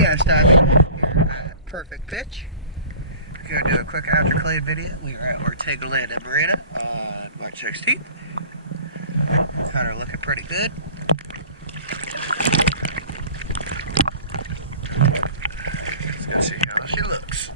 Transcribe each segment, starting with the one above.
Stop here at Perfect Pitch. We're going to do a quick after-clean video. We are at Ortega Land and Marina on March 16th. Got her looking pretty good. Let's go see how she looks.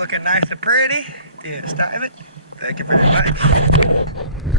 Looking nice and pretty. Stop it. Thank you very much.